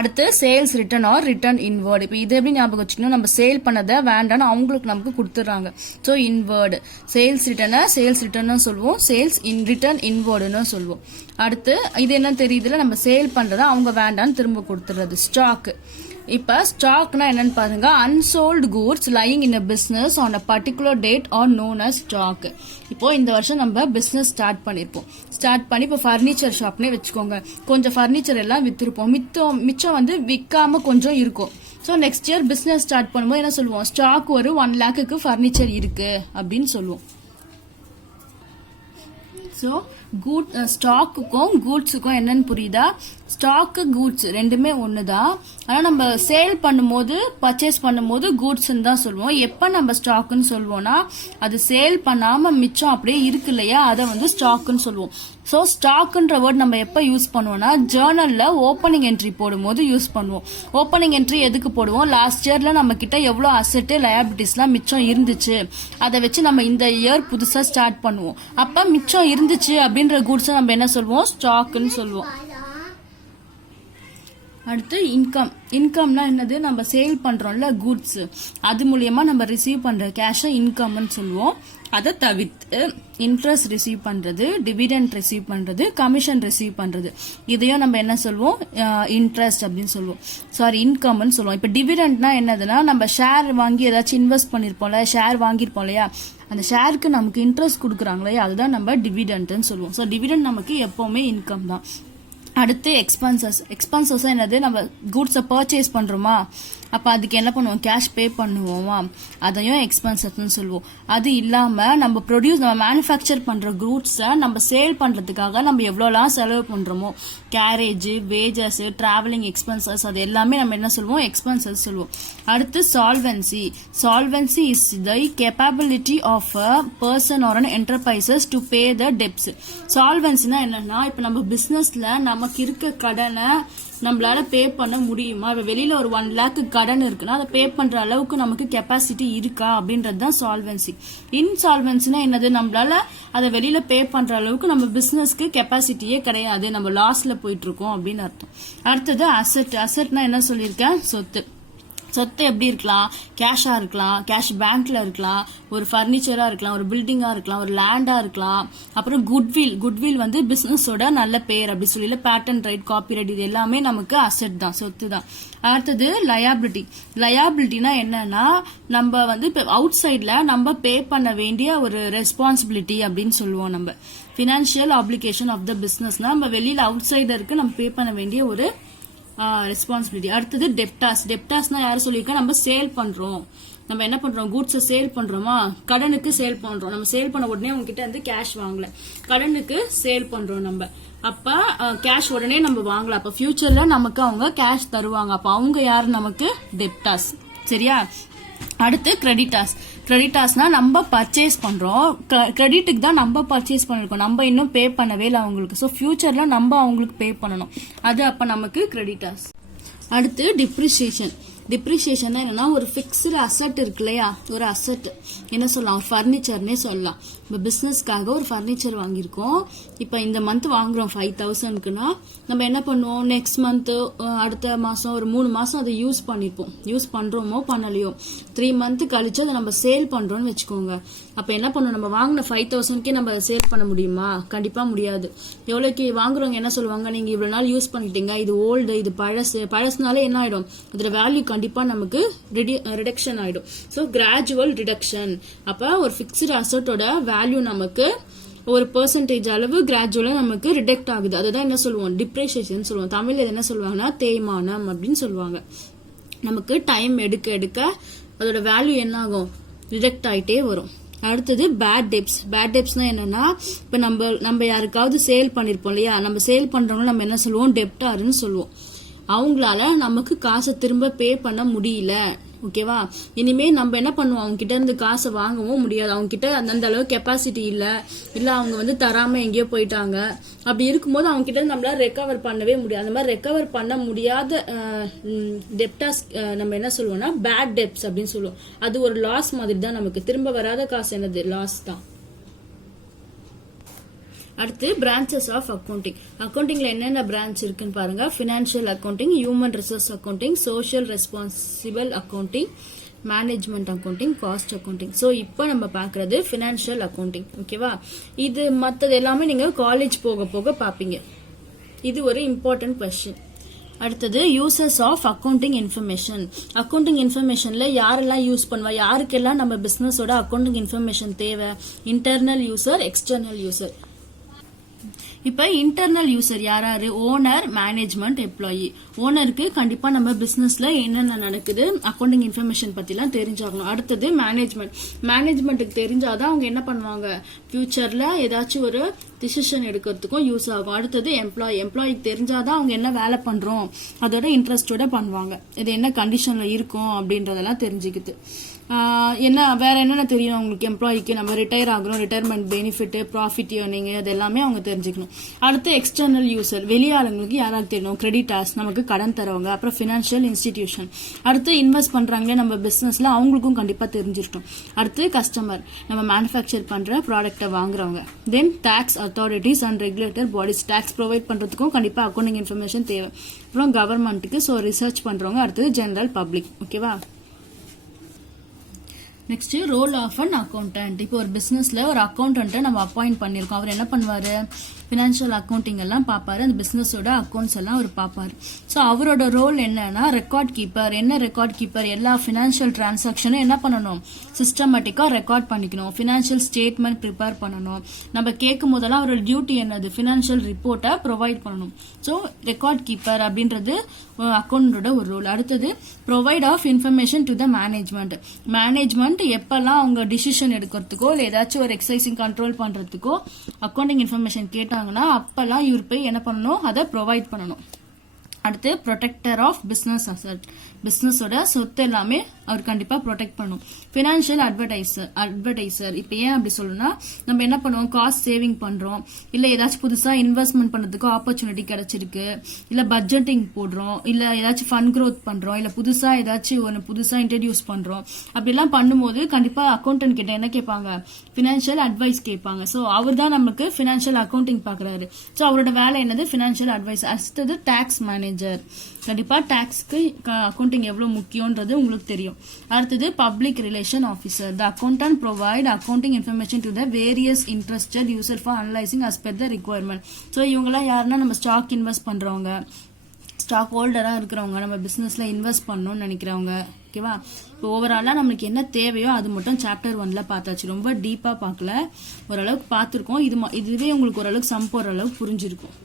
அடுத்து sales return R return inward. இப்போ இது எப்படி ஞாபகம் வச்சுக்கணும், நம்ம சேல் பண்ணதை வேண்டான்னு அவங்களுக்கு நமக்கு கொடுத்துட்றாங்க. So inward. சேல்ஸ் ரிட்டர்ன் சொல்லுவோம், சேல்ஸ் ரிட்டர்ன் இன்வர்டுன்னு சொல்லுவோம். அடுத்து இது என்ன தெரியுதுல, நம்ம சேல் பண்றதை அவங்க வேண்டான்னு திரும்ப கொடுத்துறது. ஸ்டாக். இப்ப ஸ்டாக்னா என்னன்னு பாருங்க, unsold goods lying in a business on a particular date or known as stock. இப்போ இந்த வருஷம் நம்ம பிசினஸ் ஸ்டார்ட் பண்ணி இப்போ ஃபர்னிச்சர் ஷாப்னே வச்சுக்கோங்க, கொஞ்சம் ஃபர்னிச்சர் எல்லாம் வித்திருப்போம், மிச்சம் வந்து விற்காம கொஞ்சம் இருக்கும். So next year business start பண்ணும்போது என்ன சொல்லுவோம், ஸ்டாக் ஒரு 1 lakhக்கு ஃபர்னிச்சர் இருக்கு அப்படின்னு சொல்லுவோம். ஸோ ஸ்டாக்குக்கும் கூட்ஸுக்கும் என்னன்னு புரியுதா, ஸ்டாக்கு கூட்ஸ் ரெண்டுமே ஒண்ணுதான். ஆனா நம்ம சேல் பண்ணும்போது பர்ச்சேஸ் பண்ணும்போது கூட்ஸ்ன்னு தான் சொல்லுவோம். எப்ப நம்ம ஸ்டாக்னு சொல்லுவோம்னா அது சேல் பண்ணாம மிச்சம் அப்படியே இருக்கு இல்லையா, அதை வந்து ஸ்டாக்னு சொல்லுவோம். ஸோ ஸ்டாக்ன்ற வேர்ட் நம்ம எப்ப யூஸ் பண்ணுவோம்னா ஜேர்னல்ல ஓப்பனிங் என்ட்ரி போடும்போது யூஸ் பண்ணுவோம். ஓப்பனிங் என்ட்ரி எதுக்கு போடுவோம், லாஸ்ட் இயர்ல நம்ம கிட்ட எவ்வளவு அசெட் லயபிலிட்டிஸ்லாம் மிச்சம் இருந்துச்சு அதை வச்சு நம்ம இந்த இயர் புதுசா ஸ்டார்ட் பண்ணுவோம். அப்ப மிச்சம் இருந்துச்சு அப்படின்ற கூட்ஸ் நம்ம என்ன சொல்லுவோம், ஸ்டாக்னு சொல்லுவோம். அடுத்து இன்கம்னா என்னது, நம்ம சேல் பண்றோம்ல கூட்ஸ், அது மூலியமா நம்ம ரிசீவ் பண்ற கேஷை இன்கம்னு சொல்லுவோம். அதை தவிர்த்து இன்ட்ரெஸ்ட் ரிசீவ் பண்றது, டிவிடெண்ட் ரிசீவ் பண்றது, கமிஷன் ரிசீவ் பண்றது, இதையும் நம்ம என்ன சொல்லுவோம், இன்ட்ரெஸ்ட் அப்படின்னு சொல்லுவோம், சாரி இன்கம்னு சொல்லுவோம். இப்ப டிவிடெண்ட்னா என்னதுன்னா, நம்ம ஷேர் வாங்கி ஏதாச்சும் இன்வெஸ்ட் பண்ணிருப்போம்ல, ஷேர் வாங்கிருப்போம் இல்லையா, அந்த ஷேருக்கு நமக்கு இன்ட்ரெஸ்ட் கொடுக்குறாங்களே அதுதான் நம்ம டிவிடெண்ட்னு சொல்லுவோம். ஸோ டிவிடெண்ட் நமக்கு எப்பவுமே இன்கம் தான். அடுத்து எக்ஸ்பென்சஸ் என்னது, நம்ம கூட்ஸை பர்ச்சேஸ் பண்றோமா, அப்போ அதுக்கு என்ன பண்ணுவோம், கேஷ் பே பண்ணுவோமா, அதையும் எக்ஸ்பென்சஸ்ன்னு சொல்லுவோம். அது இல்லாமல் நம்ம மேனுஃபேக்சர் பண்ணுற குட்ஸை நம்ம சேல் பண்ணுறதுக்காக நம்ம எவ்வளோலாம் செலவு பண்ணுறோமோ, கேரேஜ், வேஜஸ், டிராவலிங் எக்ஸ்பென்சஸ், அது எல்லாமே நம்ம என்ன சொல்லுவோம், எக்ஸ்பென்சஸ் சொல்லுவோம். அடுத்து solvency. Solvency is the capability of a person or an enterprises to pay the debts. சால்வென்சினா என்னன்னா, இப்போ நம்ம பிஸ்னஸ்ல நமக்கு இருக்க கடனை நம்மளால பே பண்ண முடியுமா, இப்போ வெளியில ஒரு 1 lakh கடன் இருக்குன்னா அதை பே பண்ற அளவுக்கு நமக்கு கெப்பாசிட்டி இருக்கா அப்படின்றது தான் சால்வென்சி. இன்சால்வென்சினா என்னது, நம்மளால அதை வெளியில பே பண்ற அளவுக்கு நம்ம பிசினஸ்க்கு கெப்பாசிட்டியே கிடையாது, நம்ம லாஸ்ல போயிட்டு இருக்கோம் அப்படின்னு அர்த்தம். அடுத்தது அசெட். அசெட்னா என்ன சொல்லியிருக்கேன், சொத்து. சொத்து எப்படி இருக்கலாம், கேஷா இருக்கலாம், கேஷ் பேங்க்ல இருக்கலாம், ஒரு ஃபர்னிச்சரா இருக்கலாம், ஒரு பில்டிங்கா இருக்கலாம், ஒரு லேண்டா இருக்கலாம். அப்புறம் குட்வில். குட்வில் வந்து பிசினஸோட நல்ல பேர் அப்படி சொல்லி பேட்டர்ன் ரைட், காப்பி ரைட், இது எல்லாமே நமக்கு அசெட் தான், சொத்து தான். அடுத்தது லயாபிலிட்டி. லயாபிலிட்டினா என்னன்னா, நம்ம வந்து இப்போ அவுட் சைட்ல நம்ம பே பண்ண வேண்டிய ஒரு ரெஸ்பான்சிபிலிட்டி அப்படின்னு சொல்லுவோம். நம்ம ஃபினான்ஷியல் ஆப்ளிகேஷன் ஆஃப் த பிசினஸ்னா நம்ம வெளியில அவுட் சைடருக்கு நம்ம பே பண்ண வேண்டிய ஒரு ரெஸ்பான்சிபிலிட்டி. அடுத்தது டெப்டாஸ். டெப்டாஸ்னா யாரும் சொல்லியிருக்கா, நம்ம சேல் பண்றோம், நம்ம என்ன பண்றோம், கூட்ஸை சேல் பண்றோமா, கடனுக்கு சேல் பண்றோம். நம்ம சேல் பண்ண உடனே உங்ககிட்ட வந்து கேஷ் வாங்கல, கடனுக்கு சேல் பண்றோம் நம்ம. அப்ப கேஷ் உடனே நம்ம வாங்கலாம், அப்ப ஃபியூச்சர்ல நமக்கு அவங்க கேஷ் தருவாங்க. அப்ப அவங்க யாரு, நமக்கு டெப்டாஸ். சரியா? அடுத்து கிரெடிட்டாஸ். கிரெடிட்டாஸ்னா நம்ம பர்ச்சேஸ் பண்றோம், கிரெடிட்டுக்கு தான் நம்ம பர்ச்சேஸ் பண்ணிருக்கோம், நம்ம இன்னும் பே பண்ணவே இல்லை அவங்களுக்கு. ஸோ ஃபியூச்சர்ல நம்ம அவங்களுக்கு பே பண்ணணும், அது அப்ப நமக்கு கிரெடிட்டாஸ். அடுத்து டிப்ரிசியேஷன். டிப்ரிசியேஷன் என்னன்னா, ஒரு பிக்ஸ்டு அசெட் இருக்கு இல்லையா, ஒரு அசெட் என்ன சொல்லலாம், ஒரு ஃபர்னிச்சர்னே சொல்லலாம். இப்போ பிஸ்னஸ்க்காக ஒரு ஃபர்னிச்சர் வாங்கியிருக்கோம், இப்போ இந்த மந்த் வாங்குறோம் 5,000க்குன்னா நம்ம என்ன பண்ணுவோம், நெக்ஸ்ட் மந்த்து அடுத்த மாதம் ஒரு 3 மாதம் அதை யூஸ் பண்ணிப்போம். யூஸ் பண்ணுறோமோ பண்ணலையோ 3 மந்த் கழிச்சு அதை நம்ம சேல் பண்ணுறோன்னு வச்சுக்கோங்க. அப்போ என்ன பண்ணுவோம், நம்ம வாங்கின 5,000க்கே நம்ம அதை சேல் பண்ண முடியுமா, கண்டிப்பாக முடியாது. எவ்வளோக்கு வாங்குறவங்க என்ன சொல்லுவாங்க, நீங்கள் இவ்வளோ நாள் யூஸ் பண்ணிட்டீங்க, இது ஓல்டு, இது பழசுனாலே என்ன ஆகிடும், அதில் வேல்யூ கண்டிப்பாக நமக்கு ரிடக்ஷன் ஆகிடும். So gradual reduction. அப்போ ஒரு ஃபிக்ஸ்டு அசட்டோட வேல்யூ நமக்கு ஒரு பெர்சன்டேஜ் அளவு கிராஜுவலா நமக்கு ரிடக்ட் ஆகுது, அதுதான் என்ன சொல்லுவோம், டிப்ரிசியேஷன் சொல்லுவோம். தமிழ்ல என்ன சொல்லுவாங்கன்னா தேய்மானம் அப்படின்னு சொல்லுவாங்க. நமக்கு டைம் எடுக்க எடுக்க அதோட வேல்யூ என்ன ஆகும், ரிடக்ட் ஆயிட்டே வரும். அடுத்தது பேட் டெப்ஸ். பேட் டெப்ஸ்னா என்னன்னா, இப்ப நம்ம யாருக்காவது சேல் பண்ணிருப்போம் இல்லையா, நம்ம சேல் பண்றவங்க நம்ம என்ன சொல்லுவோம், டெப்டார்னு சொல்லுவோம். அவங்களால நமக்கு காசை திரும்ப பே பண்ண முடியல, ஓகேவா. இனிமே நம்ம என்ன பண்ணுவோம், அவங்க கிட்ட இருந்து காசை வாங்கவும் முடியாது, அவங்க கிட்ட அந்த அளவு கெப்பாசிட்டி இல்ல அவங்க வந்து தராம எங்கேயோ போயிட்டாங்க. அப்படி இருக்கும்போது அவங்க கிட்ட நம்மளால ரெக்கவர் பண்ணவே முடியாது. அந்த மாதிரி ரெக்கவர் பண்ண முடியாத டெப்டாஸ் நம்ம என்ன சொல்லுவோம்னா பேட் டெப்ஸ் அப்படின்னு சொல்லுவோம். அது ஒரு லாஸ் மாதிரி தான், நமக்கு திரும்ப வராத காசு என்னது, லாஸ் தான். அடுத்து பிரான்ச்சஸ் ஆஃப் அக்கௌண்டிங். அக்கௌண்டிங்ல என்னென்ன பிரான்ச் இருக்குன்னு பாருங்க. Financial accounting, human resource accounting, social responsible accounting, management accounting, cost accounting. So இப்போ நம்ம பார்க்கறது ஃபினான்ஷியல் அக்கௌண்டிங், ஓகேவா. இது மற்றது எல்லாமே நீங்க காலேஜ் போக போக பார்ப்பீங்க. இது ஒரு இம்பார்ட்டன்ட் கொஸ்டின். அடுத்தது users of accounting information. Accounting இன்ஃபர்மேஷன்ல யாரெல்லாம் யூஸ் பண்ணுவா, யாருக்கெல்லாம் நம்ம பிசினஸோட அக்கௌண்டிங் இன்ஃபர்மேஷன் தேவை, இன்டர்னல் யூசர், எக்ஸ்டர்னல் யூசர். இப்ப இன்டர்னல் யூசர் யாராரு, ஓனர், மேனேஜ்மெண்ட், எம்ப்ளாயி. ஓனருக்கு கண்டிப்பா நம்ம பிசினஸ்ல என்னென்ன நடக்குது அக்கௌண்டிங் இன்ஃபர்மேஷன் பத்தி எல்லாம் தெரிஞ்சாகணும். அடுத்தது மேனேஜ்மெண்ட். மேனேஜ்மெண்ட்டுக்கு தெரிஞ்சாதான் அவங்க என்ன பண்ணுவாங்க, ஃபியூச்சர்ல ஏதாச்சும் ஒரு டிசிஷன் எடுக்கிறதுக்கும் யூஸ் ஆகும். அடுத்தது எம்ப்ளாயி. எம்ப்ளாயிக்கு தெரிஞ்சாதான் அவங்க என்ன வேலை பண்றோம் அதோட இன்ட்ரெஸ்டோட பண்ணுவாங்க, இது என்ன கண்டிஷன்ல இருக்கும் அப்படின்றதெல்லாம் தெரிஞ்சுக்குது. வேற என்னென்ன தெரியும் உங்களுக்கு எம்ப்ளாய்க்கு, நம்ம ரிட்டையர் ஆகிறோம், ரிட்டையர்மெண்ட் பெனிஃபிட், ப்ராஃபிட் ஏர்னிங், அது எல்லாமே அவங்க தெரிஞ்சுக்கணும். அடுத்து எக்ஸ்டர்னல் யூசர், வெளியாளங்களுக்கு யாராவது தெரியணும், கிரெடிட்டார்ஸ், நமக்கு கடன் தரவங்க. அப்புறம் ஃபினான்ஷியல் இன்ஸ்டிடியூஷன். அடுத்து இன்வெஸ்ட் பண்றாங்களே நம்ம பிசினஸ்ல, அவங்களுக்கும் கண்டிப்பா தெரிஞ்சிருக்கும். அடுத்து கஸ்டமர், நம்ம மேனுஃபேக்சர் பண்ற ப்ராடக்ட்டை வாங்குறவங்க. Then tax authorities and regulator bodies, tax provide பண்றதுக்கும் கண்டிப்பா அக்கௌண்டிங் இன்ஃபர்மேஷன் தேவை. அப்புறம் கவர்மெண்ட்டுக்கு, ஸோ ரிசர்ச் பண்றவங்க. அடுத்தது ஜெனரல் பப்ளிக், ஓகேவா. Next role of an accountant. இப்போ ஒரு பிசினஸ்ல ஒரு அக்கௌண்டன்ட்டை நம்ம அப்பாயிண்ட் பண்ணிருக்கோம். அவர் என்ன பண்ணுவாரு, ஃபினான்ஷியல் அக்கௌண்டிங் எல்லாம் பார்ப்பாரு, அந்த பிசினஸோட அக்கௌண்ட்ஸ் எல்லாம் அவர் பார்ப்பாரு. ஸோ அவரோட ரோல் என்னன்னா ரெக்கார்ட் கீப்பர். என்ன ரெக்கார்ட் கீப்பர்? எல்லா ஃபினான்ஷியல் டிரான்சாக்ஷனும் என்ன பண்ணணும், சிஸ்டமேட்டிக்கா ரெக்கார்ட் பண்ணிக்கணும். ஃபினான்ஷியல் ஸ்டேட்மெண்ட் ப்ரிப்பேர் பண்ணணும். நம்ம கேட்கும் போதெல்லாம் அவரோட டியூட்டி என்னது, ஃபினான்ஷியல் ரிப்போர்ட்டை ப்ரொவைட் பண்ணணும். ஸோ ரெக்கார்ட் கீப்பர் அப்படின்றது அக்கௌண்டோட ஒரு ரோல். அடுத்தது provide of information to the management. Management எப்பெல்லாம் அவங்க டிசிஷன் எடுக்கிறதுக்கோ இல்லை ஏதாச்சும் ஒரு எக்ஸசைசிங் கண்ட்ரோல் பண்றதுக்கோ அக்கௌண்டிங் இன்ஃபர்மேஷன் கேட்டாங்கன்னா அப்பெல்லாம் இவர் போய் என்ன பண்ணணும், அதை ப்ரொவைட் பண்ணணும். அடுத்து ப்ரொடெக்டர் ஆஃப் பிசினஸ் அசட். பிசினஸோட சொத்து எல்லாமே அவர் கண்டிப்பா ப்ரொடெக்ட் பண்ணும். Financial advertiser. இப்போ ஏன் அப்படி சொல்லணும்னா, நம்ம என்ன பண்ணுவோம், காஸ்ட் சேவிங் பண்றோம், இல்ல ஏதாச்சும் புதுசா இன்வெஸ்ட்மெண்ட் பண்றதுக்கு ஆப்பர்ச்சுனிட்டி கிடைச்சிருக்கு, இல்ல பட்ஜெட்டிங் போடுறோம், இல்ல ஏதாச்சும் ஃபண்ட் growth பண்றோம், இல்ல புதுசா ஏதாச்சும் ஒன்று புதுசா இன்ட்ரடியூஸ் பண்றோம். அப்படிலாம் பண்ணும்போது கண்டிப்பா அக்கௌண்டன்ட் கிட்ட என்ன கேட்பாங்க, ஃபினான்ஷியல் அட்வைஸ் கேட்பாங்க. ஸோ அவர் தான் நமக்கு ஃபினான்ஷியல் அக்கௌண்டிங் பாக்குறாரு. ஸோ அவரோட வேலை என்னது, ஃபினான்ஷியல் அட்வைஸ். அடுத்தது டாக்ஸ் மேனேஜர். கண்டிப்பா டாக்ஸ்க்கு அக்கௌண்டிங் எவ்வளவு முக்கியம்ன்றது உங்களுக்கு தெரியும். அடுத்தது public relation officer. The accountant provide accounting information to the various interested user for analysing as per the requirement. So இவங்கெல்லாம் யாருன்னா நம்ம ஸ்டாக் இன்வெஸ்ட் பண்றவங்க, ஸ்டாக் ஹோல்டரா இருக்கிறவங்க, நம்ம பிசினஸ்ல இன்வெஸ்ட் பண்ணணும்னு நினைக்கிறவங்க. ஓகேவா? இப்போ ஓவராலா நம்மளுக்கு என்ன தேவையோ அது மட்டும் சாப்டர் 1ல பார்த்தாச்சு. ரொம்ப டீப்பா பார்க்கல, ஓரளவுக்கு பார்த்துருக்கோம். இதுவே உங்களுக்கு ஓரளவுக்கு சம் போற அளவுக்கு புரிஞ்சிருக்கும்.